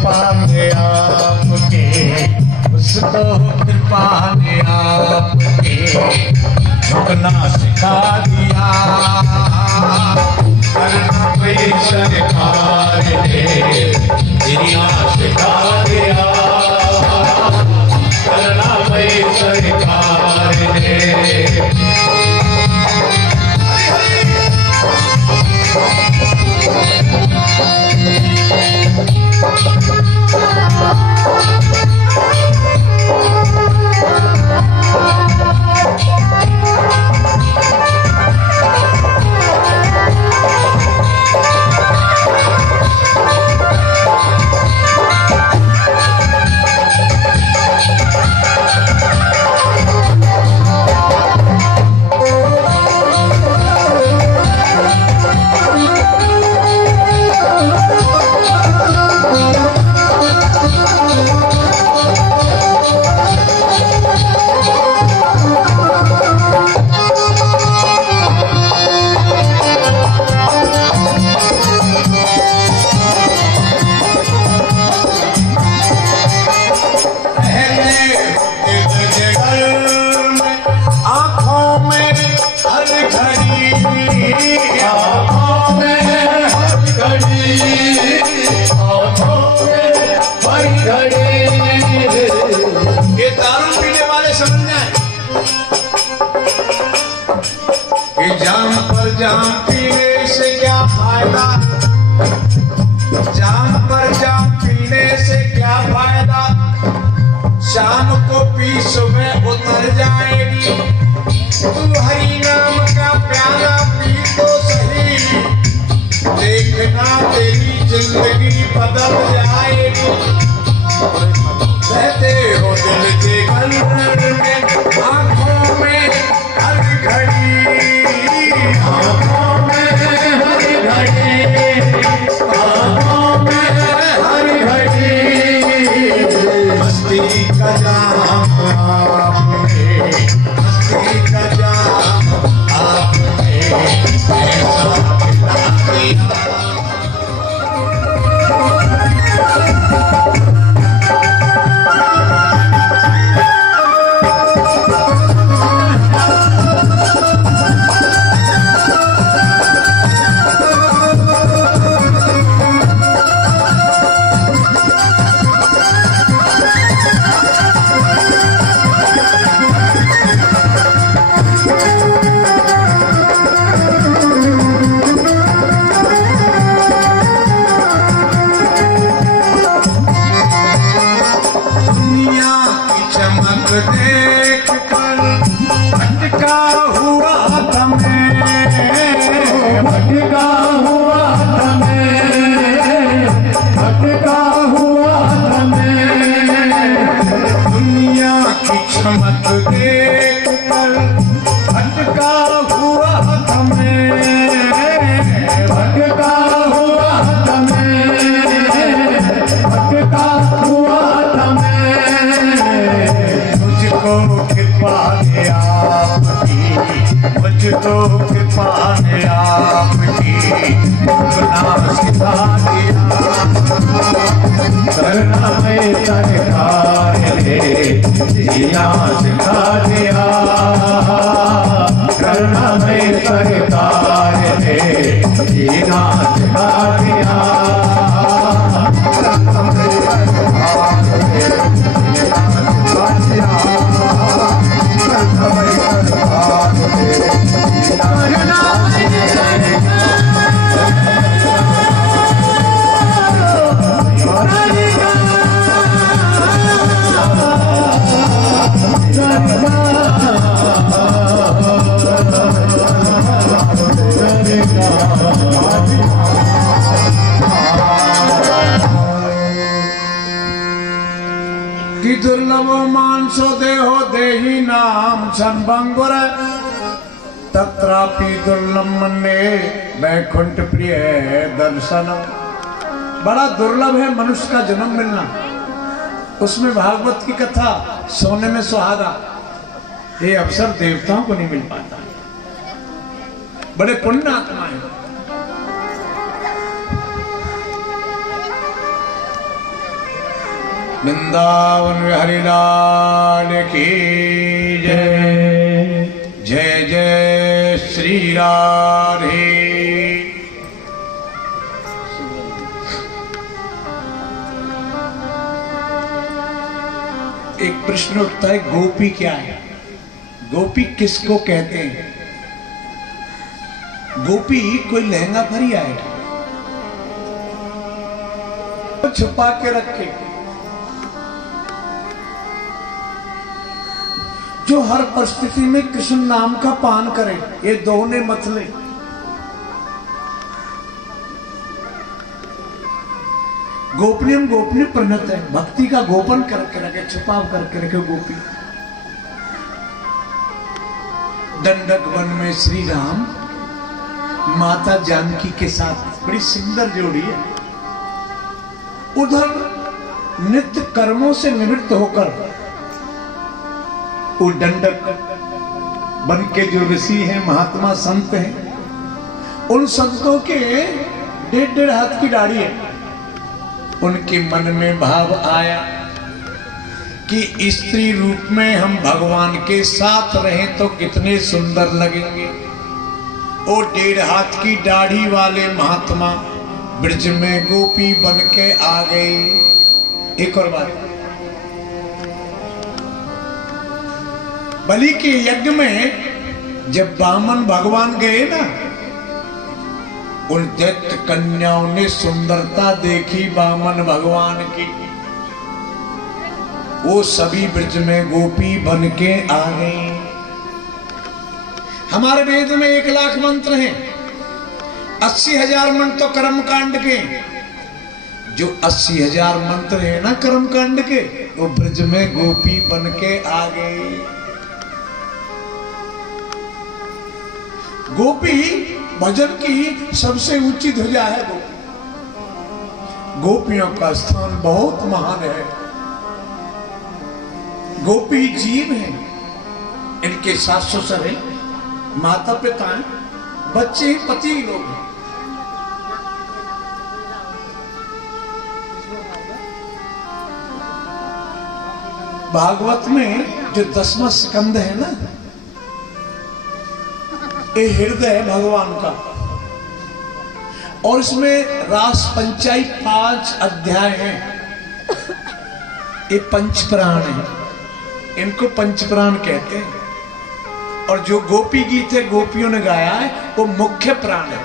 कृपा ने आपके, उसको कृपा ने आपके झुकना सिखा दिया। करना कोई सरकार ने जीना सिखा दिया। करना कोई सरकार ने। जाम पीने से क्या फायदा, जाम पर जाम पीने से क्या फायदा, शाम को पी सुबह उतर जाएगी। तू हरि नाम का प्याला पी तो सही, देखना तेरी जिंदगी बदल जाएगी। रहते हो दिल के घर में, आंखों में हर घड़ी, आंखों में हर घड़ी, आंखों में हर घड़ी। मस्ती का जाम आपने, मस्ती का जाम आपने ऐसा पिला दिया। देख कर भटका हुआ तमें, भटका हुआ तमें, भटका हुआ तमें। दुनिया की चमक देख कर भटका हुआ तमें, भटका हुआ तमें, भटका हुआ तमें। मुझको कृपा ने आपकी, मुझको कृपा ने आपकी अपना सिखा दिया। करना में सरकार ने जीना सिखा दिया। करना में सरकार ने जीना सिखा दिया। कि दुर्लभो मानसो देहो देहि नाम संभंगुर, तत्रापि दुर्लभमन्ये वैकुंठ प्रिय दर्शनम। बड़ा दुर्लभ है मनुष्य का जन्म मिलना, उसमें भागवत की कथा, सोने में सुहागा। ये अवसर देवताओं को नहीं मिल पाता। बड़े पुण्य आत्माएं। वृंदावन बिहारी लाल की जय। जय जय श्री राधे। एक प्रश्न उठता है, गोपी क्या है? गोपी किसको कहते हैं? गोपी कोई लहंगा भरी आए तो छुपा के रखे, जो हर परिस्थिति में कृष्ण नाम का पान करे, ये दोने मतले। गोपनीयम गोपनीय प्रणत है, भक्ति का गोपन करके रखे, छुपाव करके रखे गोपी। दंडक वन में श्री राम माता जानकी के साथ बड़ी सुंदर जोड़ी है। उधर नित्य कर्मों से निवृत्त होकर वो दंडक बन के जो ऋषि हैं, महात्मा संत हैं, उन संतों के 1.5 हाथ की दाढ़ी है। उनके मन में भाव आया कि स्त्री रूप में हम भगवान के साथ रहें तो कितने सुंदर लगेंगे। वो 1.5 हाथ की दाढ़ी वाले महात्मा ब्रज में गोपी बन के आ गए। एक और बात, बलि के यज्ञ में जब वामन भगवान गए ना, उन दैत्य कन्याओं ने सुंदरता देखी वामन भगवान की, वो सभी ब्रज में गोपी बन के आ गई। हमारे वेद में 1 लाख मंत्र हैं, 80,000 मंत्र तो कर्म कांड के। जो 80,000 मंत्र है ना कर्म कांड के, वो ब्रज में गोपी बन के आ गए। गोपी भजन की सबसे ऊंची ध्वजा है गोपी। गोपियों का स्थान बहुत महान है। गोपी जीव हैं, इनके सास ससुर हैं, माता पिता हैं, बच्चे पति लोग हैं। भागवत में जो 10वां स्कंद है ना, ये हृदय है भगवान का, और इसमें रास पंचाई 5 अध्याय हैं। ये पंचप्राण है, इनको पंचप्राण कहते हैं। और जो गोपी गीत है गोपियों ने गाया है, वो मुख्य प्राण है।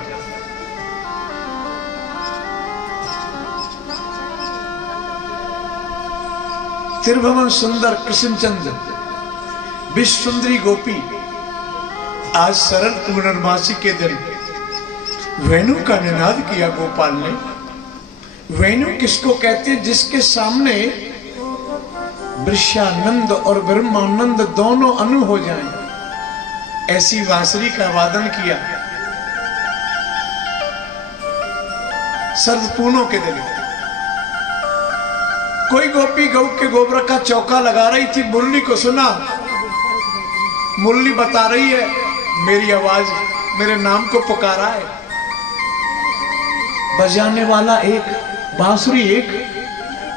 त्रिभुवन सुंदर कृष्णचंद्र विश्व सुंदरी गोपी आज शरण पूर्णमासी के दिन वेणु का निनाद किया गोपाल ने। वेणु किसको कहते हैं? जिसके सामने वृषानंद और ब्रह्मानंद दोनों अनु हो जाएं, ऐसी बांसुरी का वादन किया सर्वपूर्णों के दिन। कोई गोपी गौ के गोबर का चौका लगा रही थी, मुरली को सुना। मुरली बता रही है मेरी आवाज मेरे नाम को पुकारा है। बजाने वाला एक, बांसुरी एक,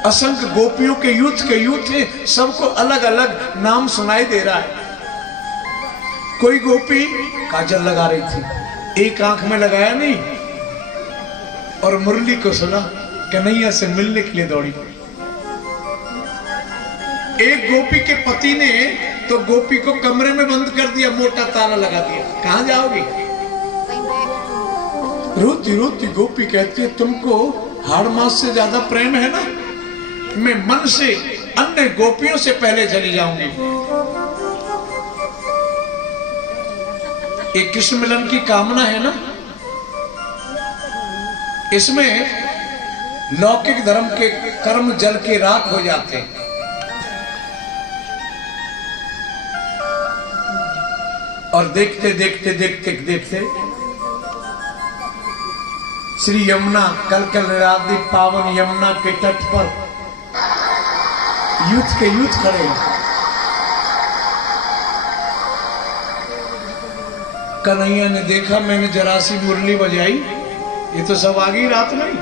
असंख्य गोपियों के यूथ है, सबको अलग अलग नाम सुनाई दे रहा है। कोई गोपी काजल लगा रही थी, एक आंख में लगाया नहीं, और मुरली को सुना, कन्हैया से मिलने के लिए दौड़ी। एक गोपी के पति ने तो गोपी को कमरे में बंद कर दिया, मोटा ताला लगा दिया। कहां जाओगी? रोती रोती गोपी कहती है, तुमको हाड़ मास से ज्यादा प्रेम है ना, मैं मन से अन्य गोपियों से पहले चली जाऊंगी। एक कृष्ण मिलन की कामना है ना, इसमें लौकिक धर्म के कर्म जल के राख हो जाते हैं। और देखते देखते देखते देखते श्री यमुना कल राधि पावन यमुना के तट पर यूथ खड़े हैं। कन्हैया ने देखा मैंने जरा सी मुरली बजाई, ये तो सब आ गई रात में,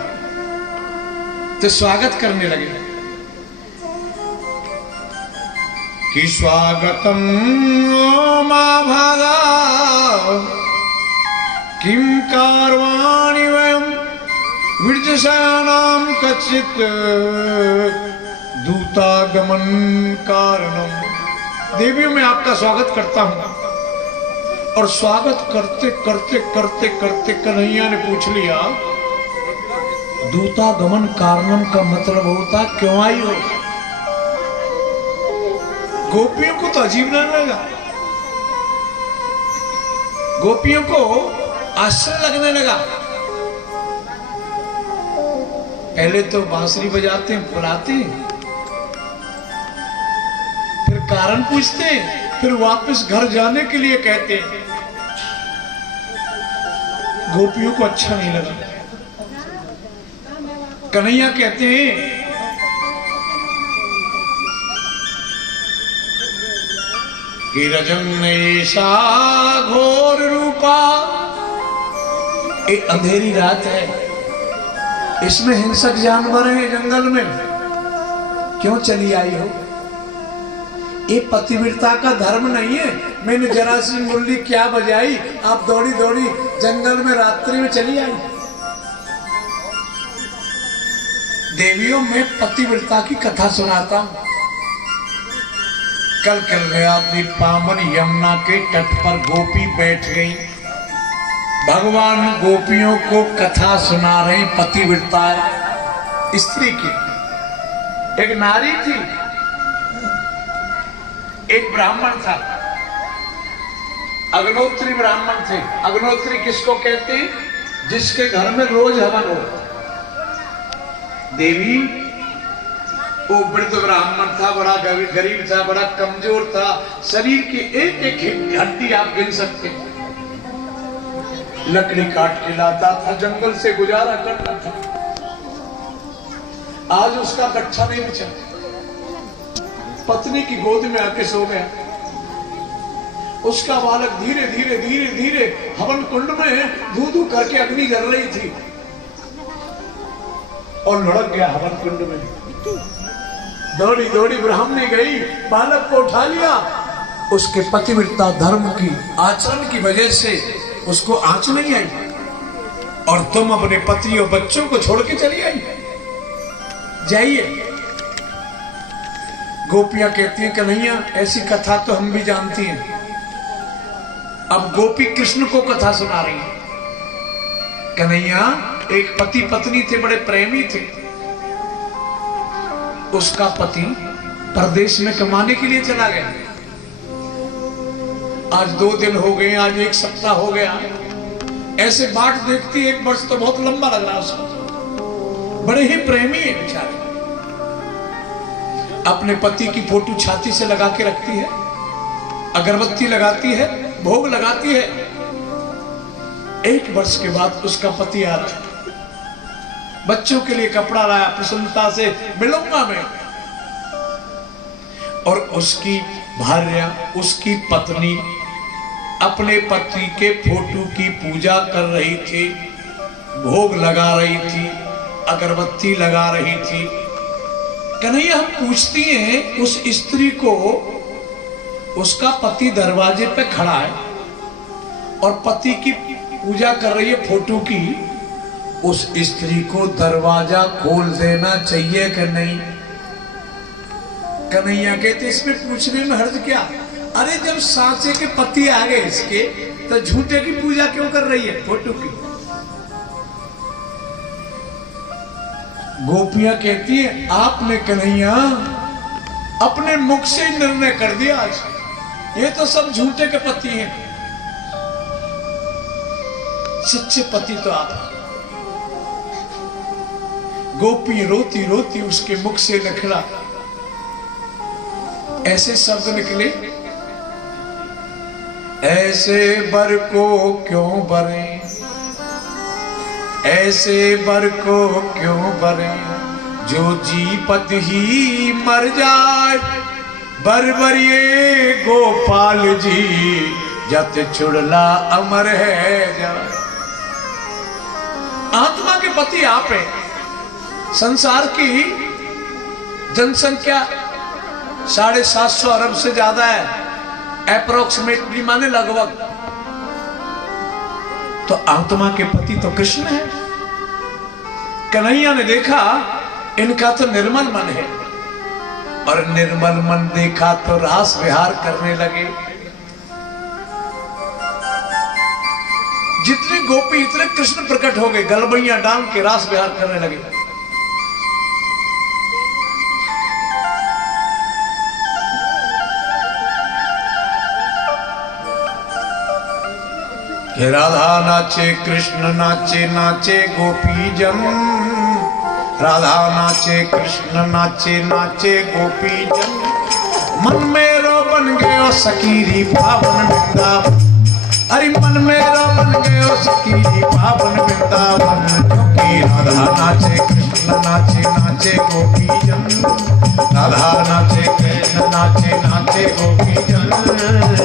तो स्वागत करने लगे। कि स्वागतम मां भागा किम कारवाणि वयम विरजसानाम कचित दूतागमन कारणम। देवियों मैं आपका स्वागत करता हूं। और स्वागत करते करते करते करते कन्हैया ने पूछ लिया, दूतागमन कारणम का मतलब होता क्यों आई हो? गोपियों को तो अजीब ना लगा, गोपियों को आश्चर्य लगने लगा। पहले तो बांसुरी बजाते हैं, बुलाते हैं, फिर कारण पूछते हैं, फिर वापस घर जाने के लिए कहते हैं। गोपियों को अच्छा नहीं लगा। कन्हैया कहते हैं कि रजन ऐसा घोर रूपा, एक अंधेरी रात है, इसमें हिंसक जानवर हैं जंगल में, क्यों चली आई हो? ये पतिव्रता का धर्म नहीं है। मैंने जरा सी मुरली क्या बजाई, आप दौड़ी दौड़ी जंगल में रात्रि में चली आई। देवियों में पतिव्रता की कथा सुनाता हूं। कल कल्याणी पावन यमुना के तट पर गोपी बैठ गई। भगवान गोपियों को कथा सुना रहे, पतिव्रता स्त्री की। एक नारी थी, एक ब्राह्मण था, अग्नोत्री ब्राह्मण थे। अग्नोत्री किसको कहते हैं? जिसके घर में रोज हवन हो। देवी वो वृद्ध ब्राह्मण था, बड़ा गरीब था, बड़ा कमजोर था, शरीर की एक एक हड्डी आप गिन सकते। लकड़ी काट के लाता था, जंगल से गुजारा करता था। आज उसका गट्ठा नहीं बचा, पत्नी की गोद में आके सो गया। उसका बालक धीरे धीरे धीरे धीरे हवन कुंड में धू धू करके अग्नि जल रही थी और लुढ़क गया हवन कुंड में। दौड़ी दौड़ी ब्राह्मणी गई, बालक को उठा लिया। उसके पतिव्रता धर्म की आचरण की वजह से उसको आंच नहीं आई, और तुम अपने पति और बच्चों को छोड़ के चली आई। जाइए। गोपियां कहती हैं कन्हैया ऐसी कथा तो हम भी जानती हैं। अब गोपी कृष्ण को कथा सुना रही है। कन्हैया एक पति पत्नी थे, बड़े प्रेमी थे। उसका पति परदेश में कमाने के लिए चला गया। आज 2 दिन हो गए, आज 1 सप्ताह हो गया। ऐसे बाट देखती 1 वर्ष तो बहुत लंबा लग रहा है उसको। बड़े ही प्रेमी है बेचारे। अपने पति की फोटो छाती से लगा के रखती है, अगरबत्ती लगाती है, भोग लगाती है। 1 वर्ष के बाद उसका पति आ रहा है, बच्चों के लिए कपड़ा लाया, प्रसन्नता से मिलूंगा मैं। और उसकी भार्या, उसकी पत्नी अपने पति के फोटो की पूजा कर रही थी, भोग लगा रही थी, अगरबत्ती लगा रही थी। कन्हैया हम पूछती हैं उस स्त्री को, उसका पति दरवाजे पे खड़ा है और पति की पूजा कर रही है फोटो की, उस स्त्री को दरवाजा खोल देना चाहिए कि नहीं? कन्हैया कहते इसमें पूछने में हर्ज क्या? अरे जब सांचे के पति आ गए इसके, तो झूठे की पूजा क्यों कर रही है फोटो की? गोपियां कहती है आपने कन्हैया अपने मुख से निर्णय कर दिया, आज ये तो सब झूठे के पति हैं, सच्चे पति तो आप। गोपी रोती रोती उसके मुख से निकला, ऐसे शब्द निकले, ऐसे बर को क्यों बरे, ऐसे बर को क्यों बरे, जो जी पत ही मर जाए, बरबरिए गोपाल जी, जत चुड़ला अमर है जाए। आत्मा के पति आप हैं। संसार की जनसंख्या 750 अरब से ज्यादा है अप्रोक्सीमेटली, माने लगभग। तो आत्मा के पति तो कृष्ण है। कन्हैया ने देखा इनका तो निर्मल मन है, और निर्मल मन देखा तो रास विहार करने लगे। जितने गोपी इतने कृष्ण प्रकट हो गए, गलबैया डाल के रास विहार करने लगे। हे राधा नाचे कृष्ण नाचे, नाचे गोपी जन। राधा नाचे कृष्ण नाचे, नाचे गोपी जन। मन मेरो बन गयो सकीरी पावन वृंदावन। अरे मन मेरो बन गयो सकीरी पावन वृंदावन। क्योंकि राधा नाचे कृष्ण नाचे, नाचे गोपी जन। राधा नाचे कृष्ण नाचे, नाचे गोपी जन।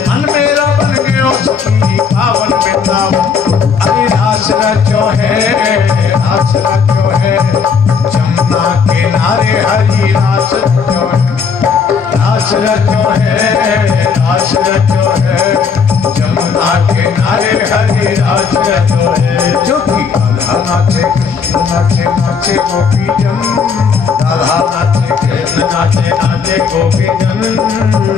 मन मेरो बन गयो सकीरी पावन वृंदावन। अरे रास रचो है, रास रचो है जमुना किनारे। हरि रास रचो है, रास रचो है, रास रचो है जमुना किनारे। हरि रास रचो है। जो कि राधा नाचे कृष्ण नाचे, नाचे गोपी जन। राधा नाचे कृष्ण नाचे, नाचे गोपी जन।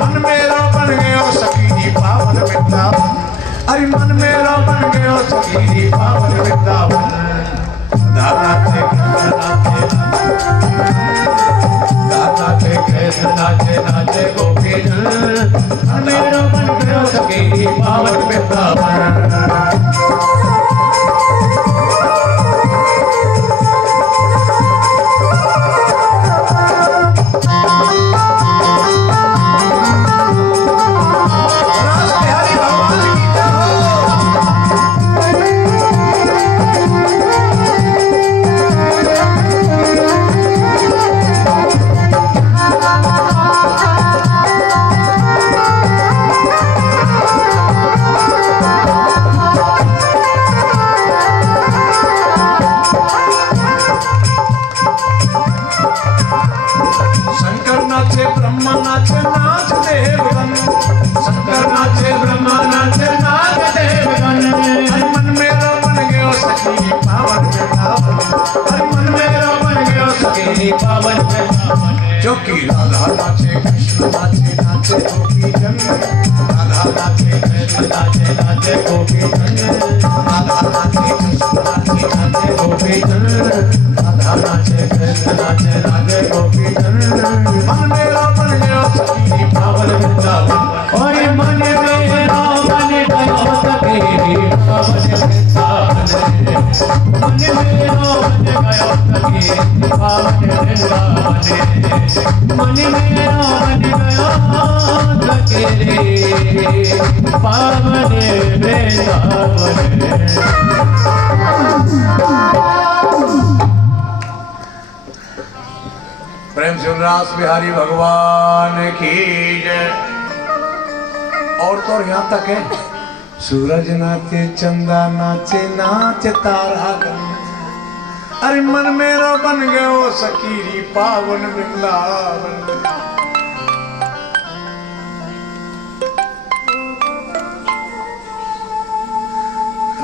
मन मेरा बन गयो सखी पावन वृंदावन। अरे मन मेरा बन गयो सखी पावन वृंदावन। राधा नाचे कृष्ण नाचे, राधा नाचे कृष्ण नाचे, नाचे गोपी जन। मन मेरा बन गयो सखी पावन वृंदावन। क्योंकि राधा नाचे कृष्ण नाचे, नाचे गोपी जन। राधा नाचे कृष्ण नाचे, नाचे गोपी जन। राधा नाचे कृष्ण नाचे, नाचे गोपी जन। राधा नाचे कृष्ण नाचे, नाचे गोपी जन। मन मेरा बन गयो सखी पावन वृंदावन। और मन मेरा बन गयो सखी पावन वृंदावन। मन मेरा बन गयो सखी पावन वृंदावन। मन मेरा बन गया सखी पावन वृंदावन। प्रेम से रास बिहारी भगवान की जय। और तो यहाँ तक है, सूरज नाचे चंदा नाचे, नाचे तारागण। अरे मन मेरा बन गयो सकीरी पावन वृंदावन।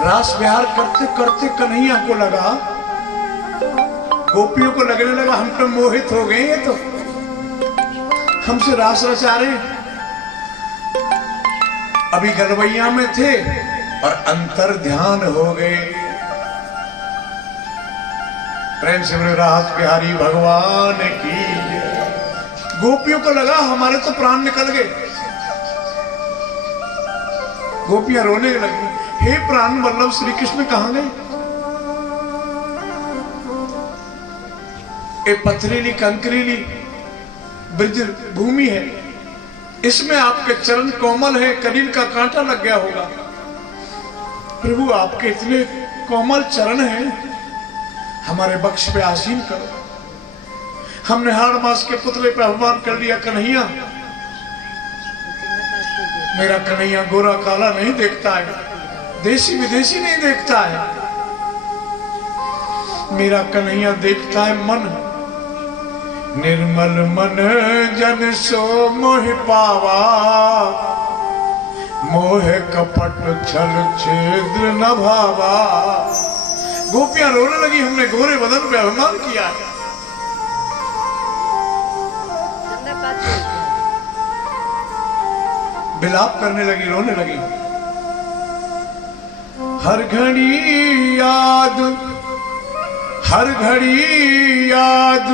रास विहार करते करते कन्हैया को लगा, गोपियों को लगने लगा हम तो मोहित हो गए, ये तो हमसे रास रचा रहे। अभी गलवैया में थे और अंतर ध्यान हो गए। प्रेम से बोले रास बिहारी भगवान की। गोपियों को लगा हमारे तो प्राण निकल गए। गोपियां रोने लगी, हे प्राण वल्लभ श्री कृष्ण कहां गए? ये पथरीली कंकरीली ब्रज भूमि है, इसमें आपके चरण कोमल है, कलील का कांटा लग गया होगा। प्रभु आपके इतने कोमल चरण हैं, हमारे बक्ष पे आसीन करो। हमने हाड़ मास के पुतले पे अपमान कर लिया। कन्हैया, मेरा कन्हैया गोरा काला नहीं देखता है, देसी विदेशी नहीं देखता है, मेरा कन्हैया देखता है मन। निर्मल मन जन सो मोह पावा, मोह कपट छल छेद्र न भावा। गोपियां रोने लगी, हमने गोरे बदन पे अभिमान किया है। विलाप करने लगी, रोने लगी। हर घड़ी याद, हर घड़ी याद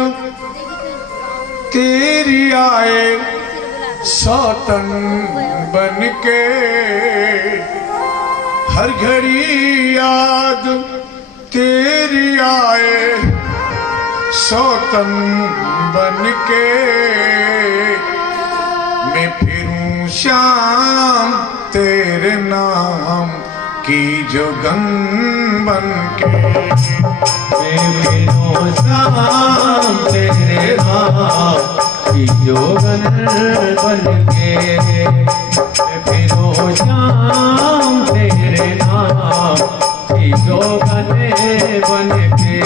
तेरी आए सौतन बन के। हर घड़ी याद तेरी आए सौतन बन के। मैं फिरूं श्याम तेरे नाम की जोगन बन के। मैं फिरूं श्याम तेरे नाम की जोगन बन के। मैं फिरूं श्याम तेरे नाम की जोगन बन के।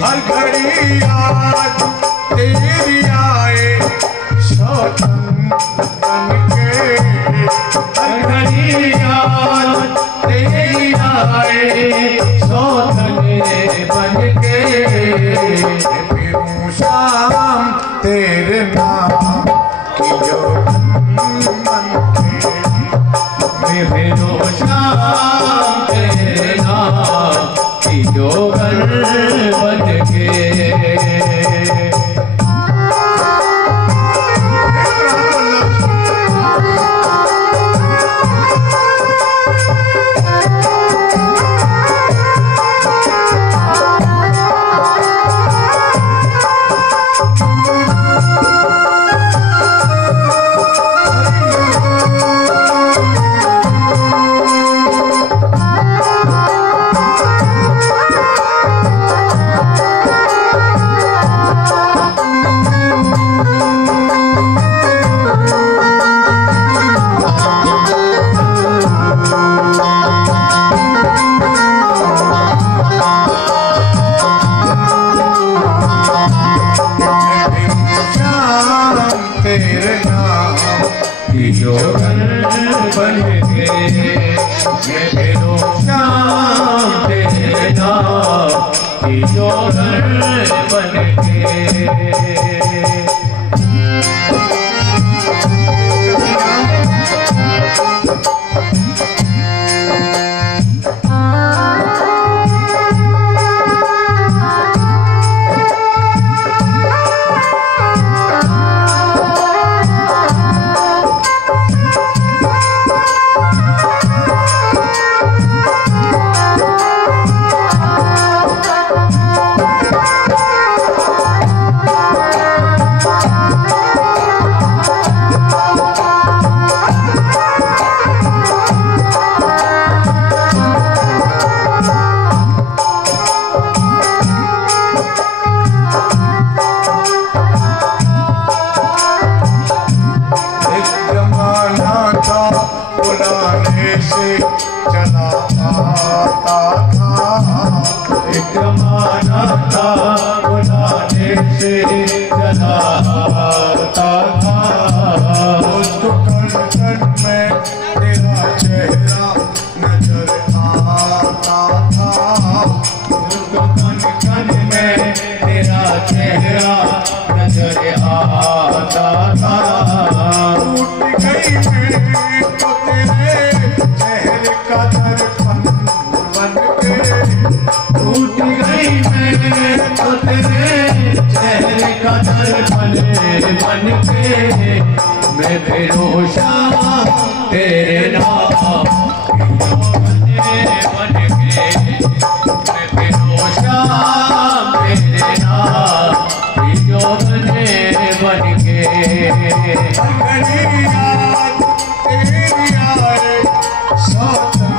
हर घड़ी याद तेरी आए सौतन बन के। हर घड़ी याद तेरी आए सौतन बन के। फिरूं श्याम तेरे नाम की जोगन बन के। मैं फिरूं श्याम तेरे नाम की जोगन बन के। जोगन बन के। मैं फिरूं श्याम तेरे नाम की जोगन बन के। मैं फिरूं श्याम तेरे नाम बन के। मैं फिरूं श्याम तेरे नाम जोगन बन के। हर घड़ी याद तेरी आए सौतन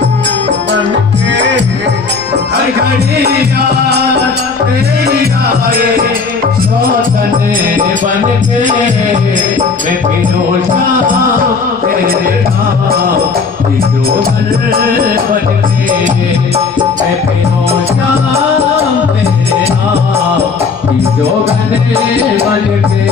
बन के। हर घड़ी याद तेरी आए सौतन बन के। मैं फिरूं श्याम तेरे नाम की जोगन बन के। मैं फिरूं श्याम तेरे नाम की जोगन बन के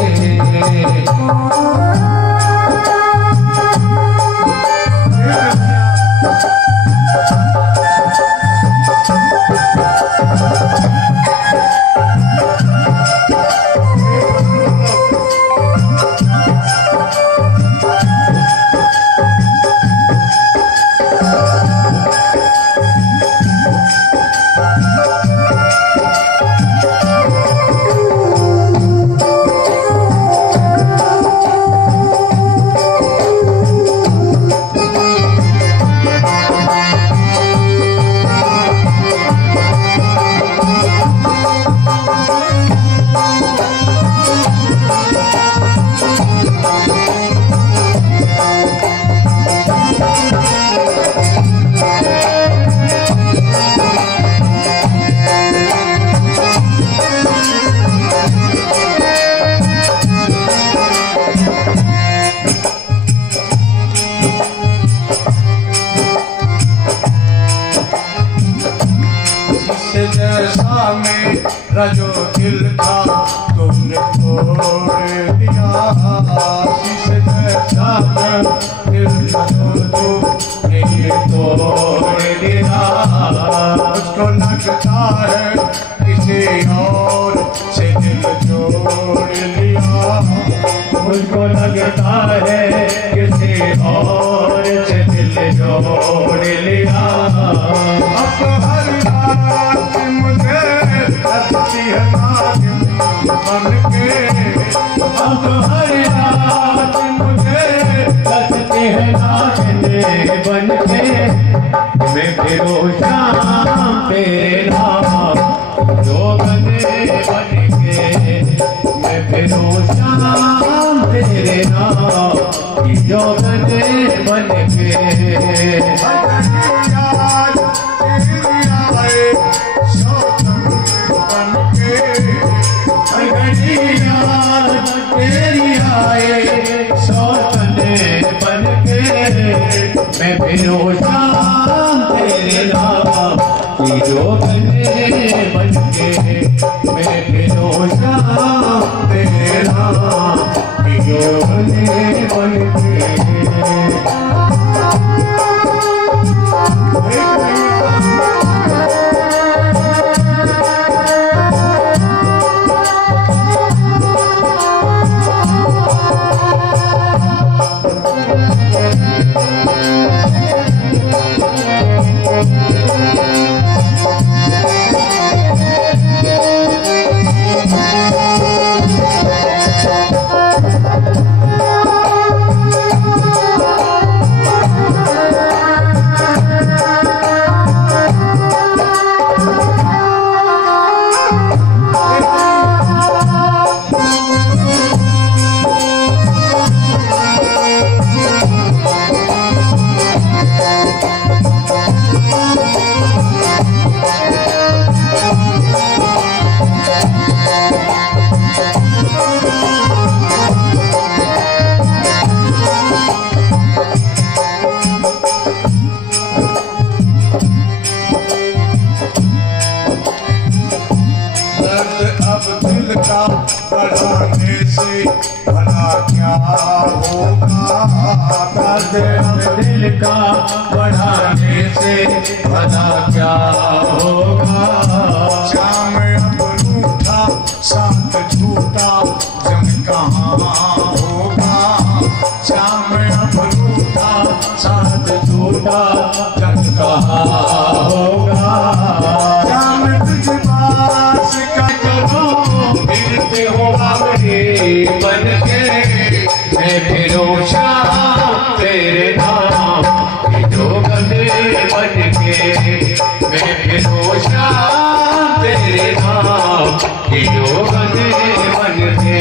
जैसा मेरा जो दिल था तुमने तोड़ दिया, शीशे जैसा दिल था तुमने तोड़ दिया। मुझको लगता है किसी और से दिल जोड़ लिया, मुझको लगता है किसी और से दिल जोड़ लिया। अब हर रात मुझे हंसती है नागिन बन के, अब हर रात मुझे हंसती है नागिन बन के। मैं फिरो शाम तेरे नाम जोगने बन के, मैं फिरो शाम तेरे नाम जोगने बन के। मैं फिरो शाम तेरे नाम की जोगने बन के, मैं फिरो शाम तेरे नाम की जोगने बन के। अब दिल का बढ़ाने से भला क्या होगा, दर्द अब दिल का बढ़ाने से भला क्या होगा। शाम अब रूठा साथ झूठा जन कहाँ होगा, शाम अब रूठा साथ झूठा जन कहाँ होगा। शाम तुझ पास का फिरते हो बावड़ी बन के, मैं फिरो शाम तेरे नाम की जोगने बन के, मैं फिरो शाम तेरे नाम की जोगने बन के।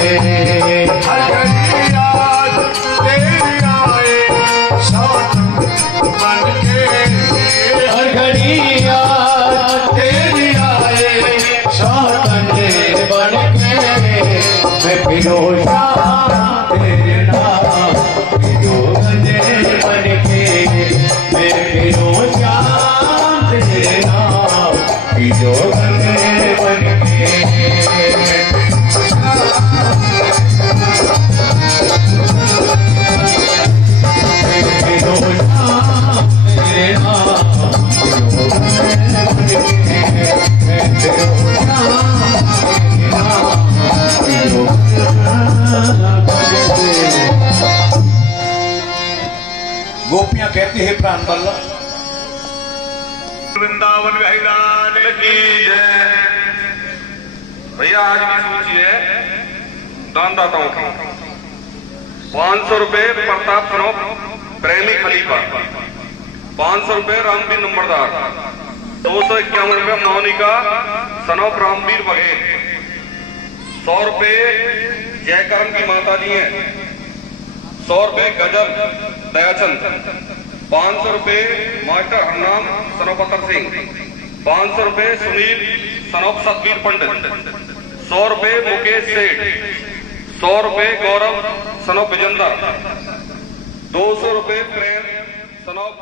हर घड़ी याद तेरी आए सौतन बन के, हर घड़ी याद तेरी आए सौतन बन के, मैं फिरो शाम तेरे नाम की जोगने बन के, मैं फिरो शाम तेरे नाम की जोगने बन के। गोपियां कहती है प्राण बल्ला वृंदावन बिहारी लाल की जय। भैया आज की सूची है दानदाताओं की। 500 रुपए प्रताप सनोप प्रेमी खलीफा, 500 रुपए रामवीर नंबरदार, 251 रुपए मोनिका सनोप रामवीर बघेल, 100 रुपए जयकरण की माता जी हैं, 100 रुपए गजल दयाचंद, 500 रुपए मास्टर हरनाम सनोपतर सिंह, 500 रुपए सुनील सनोप सतवीर पंडित, 100 रुपए मुकेश सेठ, 100 रुपए गौरव सनोप विजेंदर, 200 रुपए प्रेम सनोप